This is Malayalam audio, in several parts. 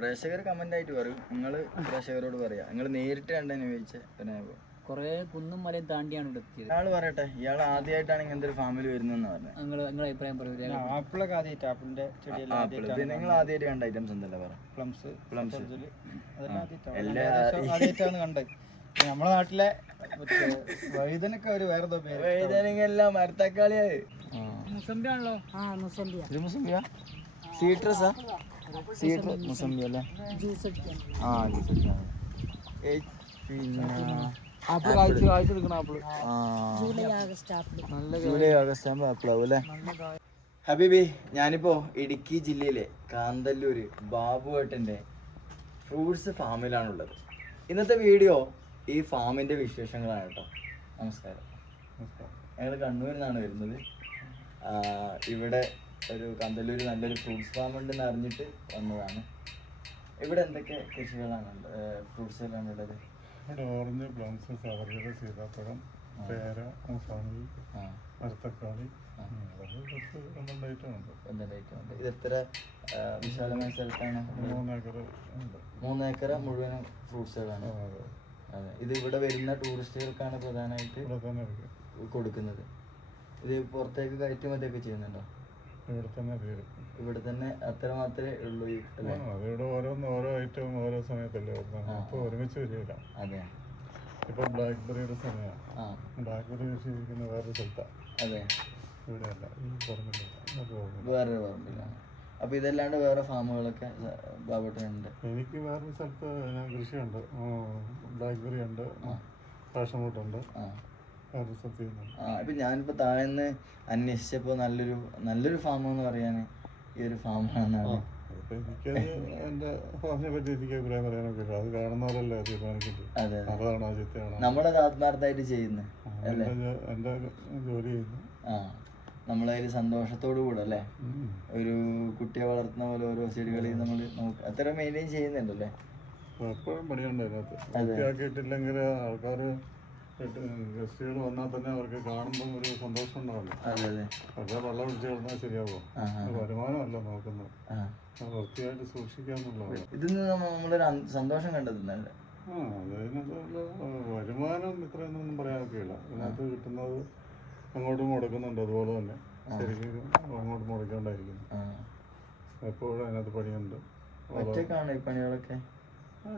പ്രേക്ഷകർ കമന്റ് ആയിട്ട് പറയും. നിങ്ങൾ പ്രേക്ഷകരോട് പറയാ. നിങ്ങൾ നേരിട്ട് കണ്ടതിന് ചോദിച്ച പിന്നെ കുറേ കുന്നും മലയും താണ്ടിയാണ് ഇവിടെ എത്തിയത്. ഇയാൾ പറയട്ടെ. ഇയാൾ ആദ്യമായിട്ടാണ് ഇങ്ങനത്തെ ഒരു ഫാമിൽ വരുന്നതെന്ന് പറഞ്ഞത് നിങ്ങൾ നിങ്ങളുടെ അഭിപ്രായം പറയൂ. ആപ്പിളൊക്കെ ആദ്യമായിട്ട് ആപ്പിളിന്റെ ചെടിയെല്ലാം ആപ്പിൾ ഇത് നിങ്ങൾ ആദ്യമായിട്ട് കണ്ട ഐറ്റംസ് എന്തല്ലേ പറ. Plums plums. അതെല്ലാം ആദ്യമായിട്ടാണ് എല്ലാ കണ്ടത്. നമ്മളെ നാട്ടിലെ വൈദനൊക്കെ വഴുതനൊക്കെ ഒരു വേറെ പേര് വഴുതനങ്ങെല്ലാം മരത്തക്കാളിയായി മുസംബിയാണല്ലോ ആ. ഇത് മുസംബിയാ സീട്രസാ സീട്ര മുസംബി അല്ലേ? ആ ജ്യൂസ് അടിക്കാൻ പിന്നെ ആപ്പിൾ കാഴ്ച കാഴ്ച എടുക്കണം ആപ്പിൾ ആ. July August apple July August ആകുമ്പോൾ ആപ്പിളാവും അല്ലേ? ഹബീബി ഞാനിപ്പോ ഇടുക്കി ജില്ലയിലെ കാന്തല്ലൂർ ബാബുവേട്ടന്റെ ഫ്രൂട്ട്സ് ഫാമിലാണുള്ളത്. ഇന്നത്തെ വീഡിയോ ഈ ഫാമിന്റെ വിശേഷങ്ങളാണ് കേട്ടോ. നമസ്കാരം. ഞങ്ങൾ കണ്ണൂരിൽ നിന്നാണ് വരുന്നത്. ഇവിടെ ഒരു കന്തല്ലൂർ നല്ലൊരു ഫ്രൂട്ട്സ് ഫാം ഉണ്ടെന്ന് അറിഞ്ഞിട്ട് വന്നതാണ്. ഇവിടെ എന്തൊക്കെ കൃഷികളാണ് ഫ്രൂട്ട്സുകളാണ് ഉള്ളത്? ഇവിടെ ഓറഞ്ച് പ്ലംസ് സവർഗത സീതാപ്പഴം പേര മുസാമി മരത്തക്കാളി ഇത് എത്ര വിശാലമായ സ്ഥലത്താണ് മൂന്നേക്കർ മൂന്നേക്കർ മൂന്ന് ഏക്കർ മുഴുവനും ഫ്രൂട്ട്സുകളാണ്? അതെ. ഇത് ഇവിടെ വരുന്ന ടൂറിസ്റ്റുകൾക്കാണ് പ്രധാനമായിട്ട് കൊടുക്കുന്നത്. ഇത് പുറത്തേക്ക് കയറ്റുമതിയൊക്കെ ചെയ്യുന്നുണ്ടോ? ഇവിടെ തന്നെ തീരും ഇവിടെ തന്നെ അത്ര മാത്രമേ ഉള്ളൂ അതിവിടെ ഓരോന്ന് ഓരോ ഐറ്റവും ഓരോ സമയത്തല്ലേ വരുന്നത്. ഇപ്പോൾ ഒരുമിച്ച് വരികയില്ല. അതെ ബ്ലാക്ക് ബെറിയുടെ സമയമാണ് ബ്ലാക്ക് ബെറി കൃഷി ഇരിക്കുന്ന വേറൊരു സ്ഥലത്താണ് അതെ. ഇവിടെ അല്ല ഈ പറമ്പില്ല വേറെ പറമ്പിലാണ് അപ്പൊ ഇതല്ലാണ്ട് വേറെ ഫാമുകളൊക്കെ ബാബട്ടനുണ്ട്. എനിക്ക് വേറൊരു സ്ഥലത്ത് ഞാൻ കൃഷിയുണ്ട്. ബ്ലാക്ക്ബെറി ഉണ്ട്. പാഷൻ ഫ്രൂട്ട് ഉണ്ട്. ആ ഇപ്പൊ ഞാനിപ്പോ താഴെന്ന് അന്വേഷിച്ചപ്പോ നല്ലൊരു നല്ലൊരു ഫാം എന്ന് പറയാന്. ഈ ഒരു ഫാമാണെന്നാണ് എനിക്കത് എന്റെ ഫാമിനെ പറ്റി എനിക്ക് അഭിപ്രായം പറയാനൊക്കെ ഇല്ല. അത് കാണുന്നവരല്ലേ തീരുമാനിക്കുന്നത്. അതെ അതെ. അതാണോ ആദ്യത്തെയാണോ നമ്മളത് ആത്മാർത്ഥമായിട്ട് ജോ- എന്റെ ജോലി ചെയ്യുന്നു. ആ നമ്മളതിൽ സന്തോഷത്തോടു കൂടെ അല്ലേ? ഒരു കുട്ടിയെ വളർത്തുന്ന പോലെ ഓരോ ചെടികളിൽ നമ്മൾ അത്ര മെയിന്റെയിൻ ചെയ്യുന്നുണ്ടല്ലേ? അപ്പൊ എപ്പോഴും പണിയുണ്ട് അതിനകത്ത്. വൃത്തിയാക്കിയിട്ടില്ലെങ്കിൽ ആൾക്കാർ ഗസ്റ്റുകൾ വന്നാൽ തന്നെ അവർക്ക് കാണുമ്പോൾ ഒരു സന്തോഷം ഉണ്ടാവില്ല. പക്ഷേ വെള്ളം ഒഴിച്ചു കിടന്നാൽ ശരിയാവോ? വരുമാനമല്ല നോക്കുന്നത്. വൃത്തിയായിട്ട് സൂക്ഷിക്കാന്നുള്ളതാണ് ഇതിൽ നിന്ന് നമ്മ- നമ്മളൊരു സന്തോഷം കണ്ടെത്തുന്നുണ്ട്. ആ അതിനകത്തുള്ള വരുമാനം ഇത്രയൊന്നും പറയാനൊക്കെയില്ല. ഇതിനകത്ത് കിട്ടുന്നത് അങ്ങോട്ടും മുടക്കുന്നുണ്ട്. അതുപോലെ തന്നെ ശരിക്കും അങ്ങോട്ട് മുടക്കാണ്ടായിരിക്കുന്നു. എപ്പോഴും അതിനകത്ത് പണിയുണ്ട്. ഒറ്റക്കാണ് ഈ പണികളൊക്കെ?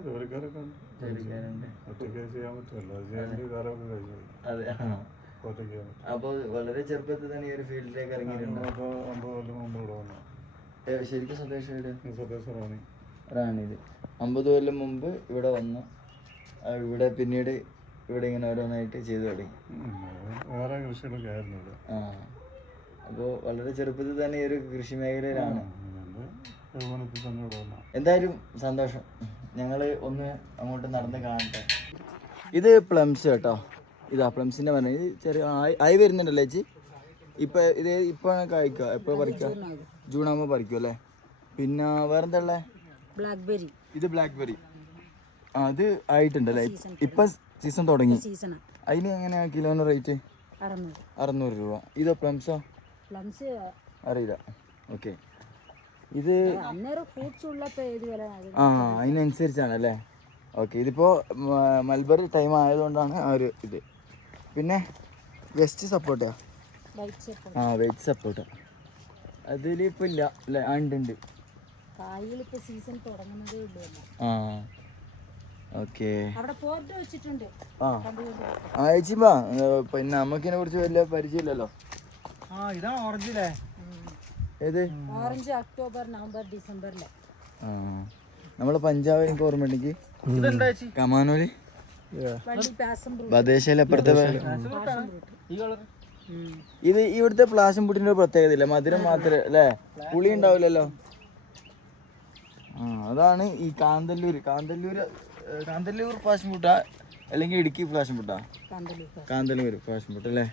ജോലിക്കാരൊക്കെ ഉണ്ട്. ജോലിക്കാരുണ്ട്. ഒറ്റയ്ക്ക് ചെയ്യാൻ പറ്റുമല്ലോ. അത് ചെയ്യാൻ വേണ്ടി കാലമൊക്കെ കഴിഞ്ഞു അതെ ഒറ്റയ്ക്ക് അപ്പോൾ വളരെ ചെറുപ്പത്തിൽ തന്നെ ഈ ഒരു ഫീൽഡിലേക്ക് ഇറങ്ങിയിട്ടുണ്ട്? അപ്പോൾ അമ്പത് കൊല്ലം മുമ്പ് ഇവിടെ വന്നു. ശരിക്കും സ്വദേശം എവിടെ റാണി. അമ്പത് കൊല്ലം മുമ്പ് ഇവിടെ വന്നു. ഇവിടെ പിന്നീട് ഇവിടെ ഇങ്ങനെ ഓരോന്നായിട്ട് ചെയ്തു തുടങ്ങി. വേറെ കൃഷികളൊക്കെ ആയിരുന്നു ഇവിടെ. ആ. അപ്പോൾ വളരെ ചെറുപ്പത്തിൽ തന്നെ ഈ ഒരു കൃഷി മേഖലയിലാണ്. എന്തായാലും സന്തോഷം. ഞങ്ങൾ ഒന്ന് അങ്ങോട്ട് നടന്ന് കാണട്ടെ. ഇത് പ്ലംസ് കേട്ടോ. ഇതാ പ്ലംസിന്റെ പറഞ്ഞ ഇത് ചെറിയ ആയി വരുന്നുണ്ടല്ലേ ചേച്ചി? ഇപ്പം ഇത് ഇപ്പോഴാണ് കഴിക്കുക എപ്പോ പറിക്കുക ജൂൺ ആകുമ്പോൾ പറിക്കും അല്ലേ? പിന്നെ വേറെന്താ ഉള്ളത് ബ്ലാക്ക്ബെറി ഇത് ബ്ലാക്ക്ബെറി ആ അത് ആയിട്ടുണ്ടല്ലേ? ഇപ്പം സീസൺ തുടങ്ങി. അതിന് എങ്ങനെയാ കിലോന് റേറ്റ് അറുന്നൂറ്. അറുന്നൂറ് രൂപ. ഇതോ പ്ലംസോ പ്ലംസ് അറിയില്ല. ഓക്കെ ഇത് ആ അതിനനുസരിച്ചാണ് അല്ലേ ഓക്കെ ഇതിപ്പോൾ മൽബറി ടൈം ആയതുകൊണ്ടാണ് ആ ഒരു ഇത്. പിന്നെ വെസ്റ്റ് സപ്പോർട്ടാ ആ? വെജ് സപ്പോർട്ട് അതിലിപ്പോ ഇല്ല അല്ലേ? ആ ഉണ്ട് ഉണ്ട്. സീസൺ തുടങ്ങുന്നതേ ഉള്ളൂ അല്ലേ. ആ ഓക്കെ അവിടെ പോർട്ട് വെച്ചിട്ടുണ്ട്. ആ. ആ ചേച്ചിമ്പാ പിന്നെ നമുക്കിനെ കുറിച്ച് വലിയ പരിചയമില്ലല്ലോ? ആ ഇതാണ് ഓറഞ്ച് അല്ലേ ഏത്? ഓറഞ്ച് ഒക്ടോബർ നവംബർ ഡിസംബറിലെ. ആ. നമ്മളെ പഞ്ചാബ് എനിക്ക് ഓർമ്മ ഉണ്ടെങ്കിൽ ഇതെന്താ ചേച്ചി? കമാനൂര്. വള്ളി പാസം ബദേശയിലെ അപ്പുറത്തെ ഈ കളർ ഇത് ഇവിടുത്തെ പ്ലാശം പുട്ടിന്റെ ഒരു പ്രത്യേകത ഇല്ല. മധുരം മാത്രമേ അല്ലേ? പുളി ഉണ്ടാവില്ലല്ലോ. ആ അതാണ് ഈ കാന്തല്ലൂര്. കാന്തല്ലൂര് കാന്തല്ലൂർ പാഷൻ പുട്ടാ അല്ലെങ്കിൽ ഇടുക്കി പാഷൻ പുട്ടാ കാന്തല്ലൂർ പാഷൻ പുട്ട അല്ലേ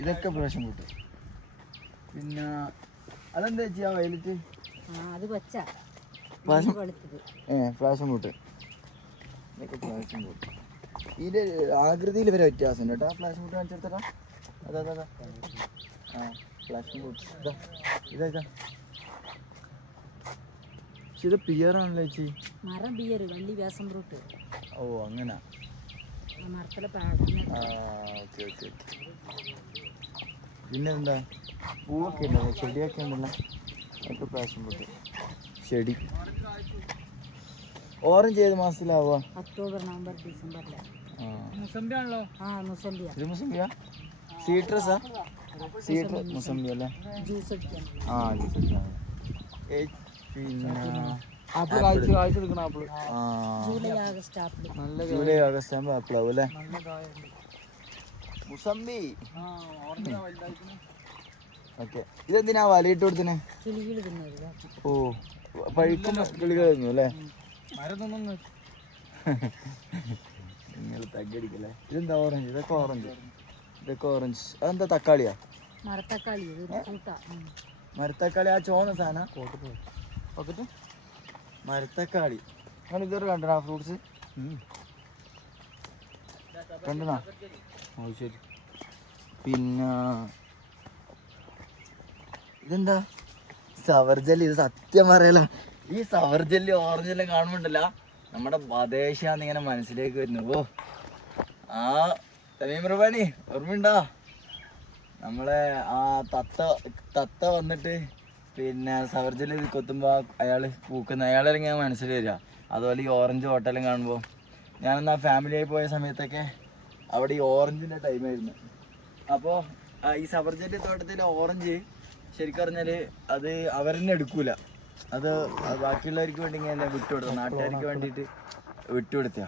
ഇതൊക്കെ പ്രാവശ്യം കിട്ടും. പിന്നെ അതെന്താ ചെയ്യാ വയലറ്റ് ആ അത് ഏ പാഷൻ പുട്ട് ഇതൊക്കെ പാഷൻ പുട്ട് ഇതിന്റെ ആകൃതിയിൽ വരെ വ്യത്യാസമുണ്ട് കേട്ടോ. ഫ്ലാഷ് പുട്ട് കാണിച്ചെടുത്തടാ. അതാ അതാ അതാ. ആ ഫ്ലാഷ് പുട്ട് ഇതാ ഇതാ ഇതാ. പക്ഷെ ഇത് പിയറാണല്ലോ ചേച്ചി. മരം ബിയർ വള്ളി വ്യാസം ഓ അങ്ങനെ. ആ മരത്തിലെ ആ ഓക്കെ ഓക്കെ ഓക്കെ. പിന്നെന്താ? പൂവൊക്കെ ഉണ്ടല്ലോ ചെടിയൊക്കെ ഉണ്ടല്ലോ. അതൊക്കെ പ്രാവശ്യം പോട്ടെ. ചെടി. ഓറഞ്ച് ഏത് മാസത്തിലാവുക? ഒക്ടോബർ നവംബർ ഡിസംബറിലെ. ആ. മുസംബി ആ മുസമ്പിയ. ഇത് മുസംബിയാ സീട്രസാ സീട്ര മുസംബി അല്ലേ ജ്യൂസ് അടിക്കാൻ. ആ. ഏ, പിന്നെ apple apple July apple. August ആകുമ്പോൾ ആപ്പിളാവും അല്ലേ? മുസംബി ഓക്കെ. ഇതെന്തിനാ വലയിട്ട് കൊടുത്തിന്? ഓ പഴുക്കുന്ന കിളികൾ കഴിഞ്ഞു അല്ലേ നിങ്ങൾ തകടിക്കല്ലേ ഇതെന്താ ഓറഞ്ച്? ഇതൊക്കെ ഓറഞ്ച്. ഇതൊക്കെ ഓറഞ്ച്. അതെന്താ തക്കാളിയാ? മരത്തക്കാളി മരത്തക്കാളി ആ ചോന്ന സാധന? ഓക്കെ മരത്തക്കാളി അങ്ങനെ ഇതുവരെ കണ്ടോ ആ ഫ്രൂട്ട്സ് കണ്ടനാ ഓ ശരി. പിന്നെ ഇതെന്താ? സവർജല്ലി ഇത് സത്യം പറയല. ഈ സവർജല്ലി ഓറഞ്ചെല്ലാം കാണുമ്പോണ്ടല്ല നമ്മുടെ വദേശാന്ന് ഇങ്ങനെ മനസ്സിലേക്ക് വരുന്നു. ഓ ആ തമീം റുബാനി ഓർമ്മയുണ്ടോ? നമ്മളെ ആ തത്ത തത്ത വന്നിട്ട് പിന്നെ സവർജല്ലി ഇത് കൊത്തുമ്പോൾ അയാൾ പൂക്കുന്ന അയാളെല്ലാം ഞാൻ മനസ്സിൽ വരിക. അതുപോലെ ഈ ഓറഞ്ച് ഹോട്ടലും കാണുമ്പോൾ ഞാനന്ന് ആ ഫാമിലിയായി പോയ സമയത്തൊക്കെ അവിടെ ഈ ഓറഞ്ചിന്റെ ടൈമായിരുന്നു അപ്പോൾ ഈ സബർജറ്റ് തോട്ടത്തിലെ ഓറഞ്ച് ശരിക്കും പറഞ്ഞാൽ അത് അവരെന്നെ എടുക്കൂല. അത് ബാക്കിയുള്ളവർക്ക് വേണ്ടി ഇങ്ങനെ വിട്ടുകൊടുത്തു നാട്ടുകാർക്ക് വേണ്ടിയിട്ട് വിട്ടുകൊടുത്ത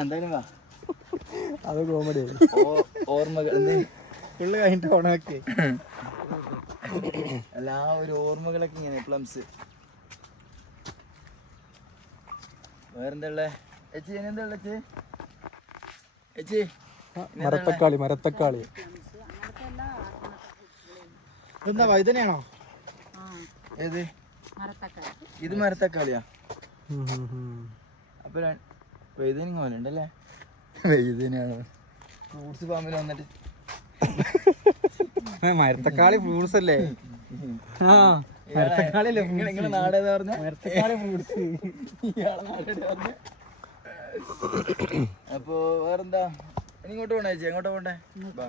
എന്തായാലും വാ. അത് കോമഡി ഓർമ്മകൾ? ഫുള്ള് കഴിഞ്ഞിട്ട് ഓണാക്കി അല്ല ഒരു ഓർമ്മകളൊക്കെ ഇങ്ങനെ പ്ലംസ് വേറെന്താ എച്ചി ചേച്ചി എച്ചി ഉള്ളേ ചേച്ചി ചേച്ചി മരത്തക്കാളി മരത്തക്കാളി. എന്താ വൈദ്യനാണോ ആ. ഏത്? ഇത് മരത്തക്കാളിയാ? അപ്പൊ വൈദ്യനിങ് പോലെ ഉണ്ടല്ലേ വൈതനാണ് ഫ്രൂട്ട്സ് ഫാമിൽ വന്നിട്ട്. മരത്തക്കാളി ഫ്രൂട്ട്സ് അല്ലേ? ആ മരത്തക്കാളി അല്ലേ മരത്തക്കാളി ഫ്രൂട്ട്സ് അപ്പൊ വേറെന്താ? ഇങ്ങോട്ട് പോണേ ചേച്ചി എങ്ങോട്ട് പോണ്ടേ? അപ്പൊ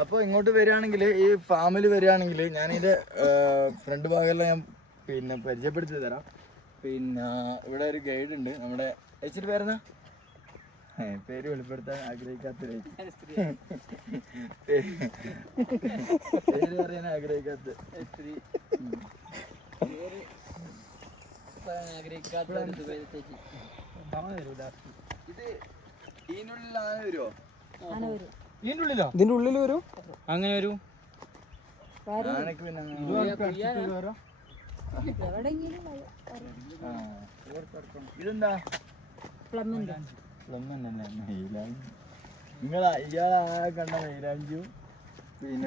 അപ്പോൾ ഇങ്ങോട്ട് വരികയാണെങ്കിൽ ഈ ഫാമിൽ വരികയാണെങ്കിൽ ഇതിന്റെ ഫ്രണ്ട് ഭാഗമെല്ലാം ഞാൻ പിന്നെ പരിചയപ്പെടുത്തി തരാം. പിന്നെ ഇവിടെ ഒരു ഗൈഡ് ഉണ്ട്. നമ്മുടെ ചേച്ചിയുടെ പേരെന്നാ പേര് വെളിപ്പെടുത്താൻ ആഗ്രഹിക്കാത്ത പേര് പറയാൻ ആഗ്രഹിക്കാത്ത. ഇത് ആന വരുമോ ഇതിന്റെ ഉള്ളിലോ ഇതിന്റെ ഉള്ളിൽ വരും. അങ്ങനെ വരും. ആനക്ക് പിന്നെ അങ്ങനെ എവിടെയെങ്കിലും ഇതെന്താ പ്ലമ്മിന്റെ നിങ്ങൾ കണ്ട മൈലാഞ്ചു പിന്നെ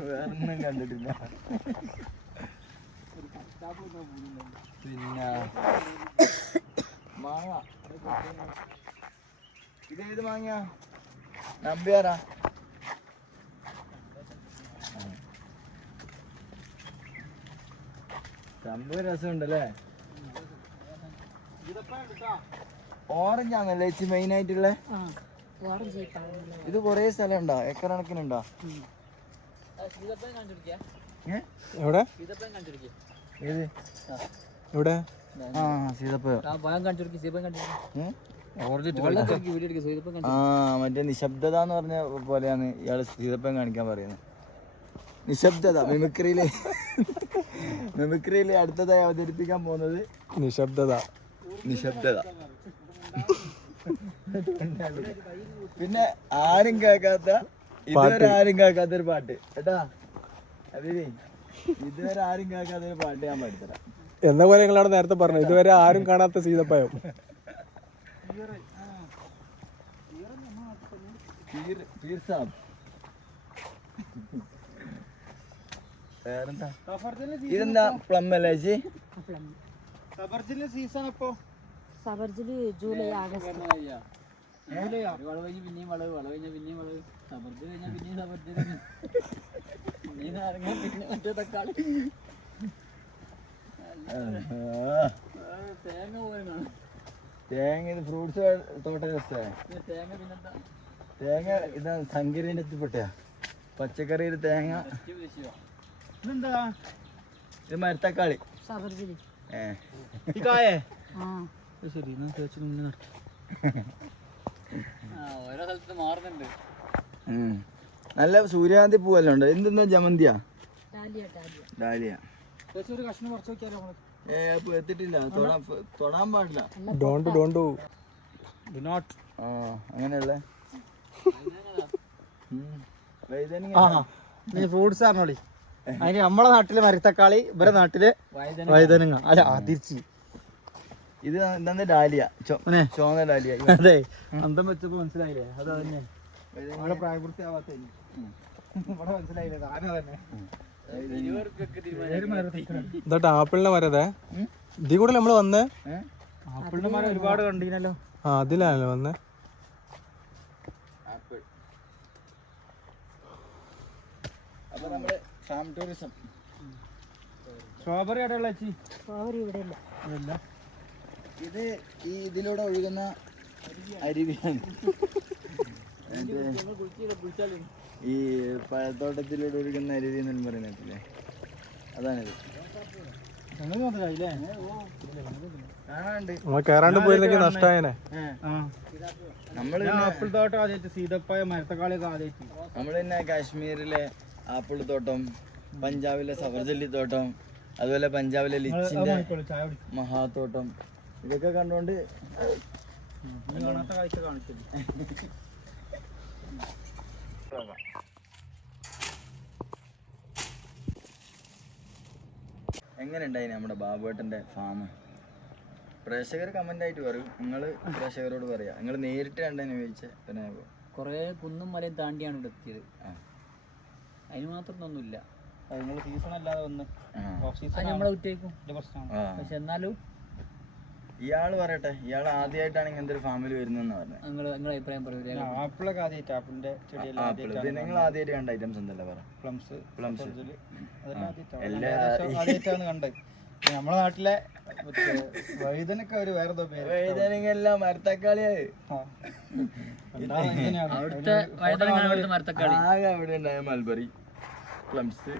വേറൊന്നും കണ്ടിട്ടില്ല പിന്നെ മാങ്ങ. ഇതേത് മാങ്ങ നമ്പ്യാറാ സംഭവം രസമുണ്ടല്ലേ? ഓറഞ്ച് ആണല്ലേ ചേച്ചി മെയിൻ ആയിട്ടുള്ള? ഓറഞ്ച് ഇത് കൊറേ സ്ഥലം ഉണ്ടോ ഏക്കർ കണക്കിനുണ്ടോ ആ? എവിടെ? ഏത്? എവിടെ? സീതപ്പഴം മറ്റേ നിശബ്ദത എന്ന് പറഞ്ഞ പോലെയാണ് ഇയാൾ സീതപ്പഴം കാണിക്കാൻ പറയുന്നത്. നിശബ്ദത മിമിക്രിയിൽ. മിമിക്രിയിൽ അടുത്തതായി അവതരിപ്പിക്കാൻ പോകുന്നത് നിശബ്ദത. നിശബ്ദത. പിന്നെ ആരും കേൾക്കാത്ത ഇതുവരെ ആരും കേൾക്കാത്ത ഒരു പാട്ട്. കേട്ടാ അബീബി ഇതുവരെ ആരും കേൾക്കാത്ത ഒരു പാട്ട് ഞാൻ പാടിത്തരാം. എന്ന പോലെ നിങ്ങളവിടെ നേരത്തെ പറഞ്ഞു ഇതുവരെ ആരും കാണാത്ത സീതപ്പയം. ഇതെന്താ പ്ലം അല്ലേ ചേച്ചി സീസൺ അപ്പോ സബർജിൽ ജൂലൈ ആഗസ്റ്റ്. വളവ് കഴിഞ്ഞ് പിന്നെയും വളവ് വളവ് കഴിഞ്ഞ പിന്നെയും വളവ് സബർജ് കഴിഞ്ഞാൽ പിന്നെയും സബർജ് പിന്നെ നാരങ്ങ പിന്നെ മറ്റേ തക്കാളി. തേങ്ങ തേങ്ങ ഇത് ഫ്രൂട്ട്സ് തോട്ടം തേങ്ങ പിന്നെന്താ തേങ്ങ ഇതാ സങ്കരീന്റെ എത്തിപ്പെട്ടയാ പച്ചക്കറിയിൽ തേങ്ങ. ഇതെന്താ? ഇത് മരത്തക്കാളി. സബർജിലി. ഏ. ശരി എന്നാ തേച്ച് മുന്നേ നടക്കും. ആ ഓരോ സ്ഥലത്ത് മാറുന്നുണ്ട്. നല്ല സൂര്യകാന്തി പൂവെല്ലാം ഉണ്ട്. എന്തെന്നാ ജമന്തിയാ? ഡാലിയ ഒരു കഷ്ണം കുറച്ച് നോക്കിയാലോ നമ്മൾ? ഏ അപ്പൊ എത്തിട്ടില്ല തൊടാൻ തൊടാൻ പാടില്ല. ഡോണ്ട് ഡോണ്ട് ഡു നോട്ട് ആ നീ ഫ്രൂട്ട്സ് ആണോളി അതിന് നമ്മളെ നാട്ടിൽ മരത്തക്കാളി ഇവരെ നാട്ടിൽ വൈതനങ്ങ അല്ല അതിർച്ചി. ഇത് എന്താ ഡാലിയ? ചോന്ന. ഡാലിയ. അതെ അന്തം വെച്ചപ്പോ മനസ്സിലായില്ലേ? അത് തന്നെ അവിടെ പ്രായപൂർത്തിയാവാത്ത ഇവിടെ മനസ്സിലായില്ലേ? തന്നെ ഇതോട്ട് ആപ്പിളിന്റെ മരം അതെ ഇതിൽ കൂടെ നമ്മൾ വന്നേ? ആപ്പിളിന്റെ മരം ഒരുപാട് കണ്ടീനല്ലോ. ആ അതിലാണല്ലോ വന്നേ. ആപ്പിൾ. അപ്പൊ നമ്മൾ ഫാം ടൂറിസം. സ്ട്രോബെറി ആയിട്ടുള്ള ചേച്ചി? സ്ട്രോബെറി ഇവിടെ ഇല്ല ഇത് ഈ ഇതിലൂടെ ഒഴുകുന്ന അരുവിയാണ്. ഈ പഴത്തോട്ടത്തിലൂടെ ഒഴുകുന്ന അരുവി എന്നും പറയുന്നില്ലേ അതാണിത്. ഞങ്ങൾ മുതലായില്ലേ കാണാണ്ട് നമ്മൾ കയറാണ്ട് പോയിരുന്നെങ്കിൽ ആ. നമ്മൾ ആപ്പിൾ തോട്ടം ആദ്യമായിട്ട് സീതപ്പായ മരത്തക്കാളിയൊക്കെ ആദ്യമായിട്ട് നമ്മൾ പിന്നെ കാശ്മീരിലെ ആപ്പിൾ തോട്ടം പഞ്ചാബിലെ സവർജല്ലി തോട്ടം അതുപോലെ പഞ്ചാബിലെ ലിച്ചിന്റെ മഹാത്തോട്ടം ഇതൊക്കെ കണ്ടുകൊണ്ട് എങ്ങനെയുണ്ടായി കാണാത്ത കാഴ്ച കാണിച്ചത് എങ്ങനെ ഉണ്ടായി നമ്മുടെ ബാബുവേട്ടന്റെ ഫാം പ്രേക്ഷകർ കമന്റ് ആയിട്ട് പറയും. നിങ്ങൾ പ്രേക്ഷകരോട് പറയാ. നിങ്ങൾ നേരിട്ട് കണ്ടതിനെ ചോദിച്ച. പിന്നെ കുറേ കുന്നും മലയും താണ്ടിയാണ് ഇവിടെ എത്തിയത്. അതിന് മാത്രം ഒന്നുമില്ല നിങ്ങൾ സീസൺ അല്ലാതെ വന്ന്. ഓഫ് സീസൺ നമ്മളെ വിട്ടേക്കും പ്രശ്നമാണ്. പക്ഷെ എന്നാലും ഇയാൾ പറയട്ടെ ഇയാൾ ആദ്യമായിട്ടാണ് ഇങ്ങനത്തെ ഒരു ഫാമിൽ വരുന്നതെന്ന് പറഞ്ഞത് ആപ്പിളൊക്കെ ആദ്യമായിട്ട് ആപ്പിളിന്റെ ചെടിയെല്ലാം നിങ്ങൾ ആദ്യമായിട്ട് കണ്ട ഐറ്റംസ് എന്തല്ലേ പറ. Plums plums. ആദ്യമായിട്ടാണ് കണ്ടത്. നമ്മളെ നാട്ടിലെ വഴുതനൊക്കെ ഒരു വേറെ വഴുതനങ്ങെല്ലാം മരത്തക്കാളിയായി. അവിടുത്തെ ആകെ അവിടെ ഉണ്ടായ മൽബറി പ്ലംസ്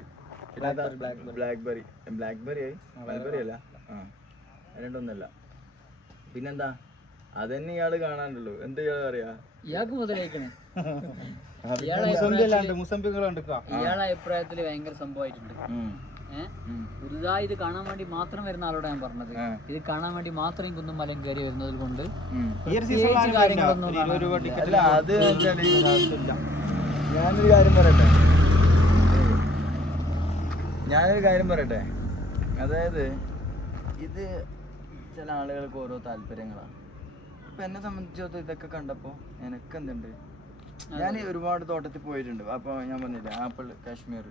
ബ്ലാക്ക്ബെറി ബ്ലാക്ക്ബെറി ആയി? മൽബറി അല്ല? ആ രണ്ടൊന്നല്ല. പിന്നെന്താ? അതന്നെ ഇയാൾ കാണാനുള്ളൂ. എന്ത് ഇയാൾ പറയാ? ഇയാൾക്ക് മുതലേക്കണേ ഇയാളെ അഭിപ്രായത്തിൽ ഭയങ്കര സംഭവമായിട്ടുണ്ട്. പുതുതായി ഇത് കാണാൻ വേണ്ടി മാത്രം വരുന്ന ആളോട് ഞാൻ പറഞ്ഞത്. ഇത് കാണാൻ വേണ്ടി മാത്രം കുന്നും മലയും കയറി വരുന്നത് കൊണ്ട് ഞാനൊരു കാര്യം പറയട്ടെ? ഞാനൊരു കാര്യം പറയട്ടെ? അതായത് ഇത് ചില ആളുകൾക്ക് ഓരോ താല്പര്യങ്ങളാണ് ഇപ്പൊ എന്നെ സംബന്ധിച്ചിടത്തോളം ഇതൊക്കെ കണ്ടപ്പോ എനിക്ക് എന്തുണ്ട് ഞാൻ ഒരുപാട് തോട്ടത്തിൽ പോയിട്ടുണ്ട്. അപ്പോൾ ഞാൻ പറഞ്ഞില്ലേ ആപ്പിൾ കാശ്മീർ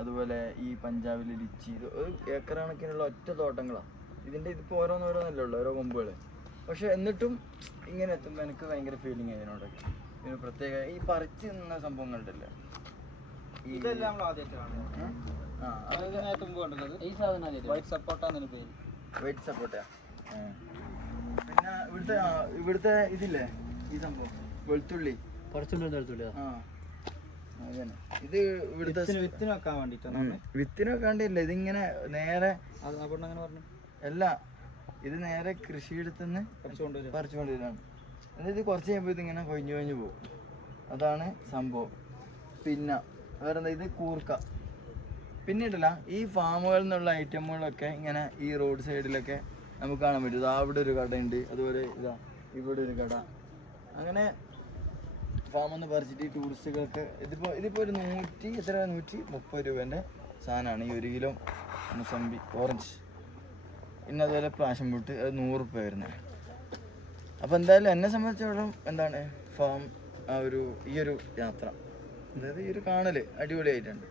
അതുപോലെ ഈ പഞ്ചാബിലെ ലിച്ചി ഇത് ഒരു ഏക്കർ കണക്കിനുള്ള ഒറ്റ തോട്ടങ്ങളാണ് ഇതിന്റെ ഇതിപ്പോൾ ഓരോന്നോരോന്നല്ലേ ഉള്ളൂ ഓരോ കൊമ്പുകൾ. പക്ഷെ എന്നിട്ടും ഇങ്ങനെ എത്തുമ്പോൾ എനിക്ക് ഭയങ്കര ഫീലിംഗ് അതിനോടൊക്കെ ഇതിന് പ്രത്യേക ഈ പറിച്ച് നിന്ന സംഭവങ്ങളുണ്ടല്ലോ. ഇതെല്ലാം ആ ഈ സാധനം വൈറ്റ് സപ്പോർട്ടാന്ന് പേര്. വൈറ്റ് സപ്പോർട്ടാ? പിന്നെ ഇവിടുത്തെ ഇവിടുത്തെ ഇതില്ലേ? ഈ സംഭവം. വെളുത്തുള്ളി. കുറച്ചുകൂടി വെളുത്തുള്ളി ആ. അങ്ങനെ ഇത് ഇവിടുത്തെ വിത്തിന് വെക്കാൻ വേണ്ടിട്ടാണ് വിത്തിന് വിത്തിനൊക്കെ ഇതിങ്ങനെ നേരെ അവിടെ അങ്ങനെ പറഞ്ഞു. അല്ല ഇത് നേരെ കൃഷിയിടത്തുനിന്ന് പറിച്ചു കൊണ്ടുവരാണ് പറിച്ചുകൊണ്ടിരുന്നതാണ് എന്നിട്ട് ഇത് കുറച്ച് കഴിയുമ്പോൾ ഇതിങ്ങനെ കൊഞ്ഞു കൊഞ്ഞു പോകും. അതാണ് സംഭവം. പിന്നെ വേറെന്താ? ഇത് കൂർക്ക. പിന്നീടല്ല ഈ ഫാമുകളിൽ നിന്നുള്ള ഐറ്റമുകളൊക്കെ ഇങ്ങനെ ഈ റോഡ് സൈഡിലൊക്കെ നമുക്ക് കാണാൻ പറ്റും. ഇതാ അവിടെ ഒരു കടയുണ്ട്. അതുപോലെ ഇതാ ഇവിടെ ഒരു കട. അങ്ങനെ ഫാം ഒന്ന് പറിച്ചിട്ട് ടൂറിസ്റ്റുകൾക്ക് ഇതിപ്പോൾ ഇതിപ്പോൾ ഒരു നൂറ്റി എത്ര നൂറ്റി മുപ്പത് രൂപേന്റെ സാധനമാണ്. ഈ ഒരു കിലോ മുസമ്പി ഓറഞ്ച് പിന്നെ അതുപോലെ പാഷൻ ബൂട്ട് അത് നൂറ് റുപ്യ വരുന്നത് അപ്പോൾ എന്തായാലും എന്നെ സംബന്ധിച്ചിടത്തോളം എന്താണ് ഫാം ആ ഒരു ഈ ഒരു യാത്ര. അതായത് ഈ ഒരു കാണൽ അടിപൊളിയായിട്ടുണ്ട്.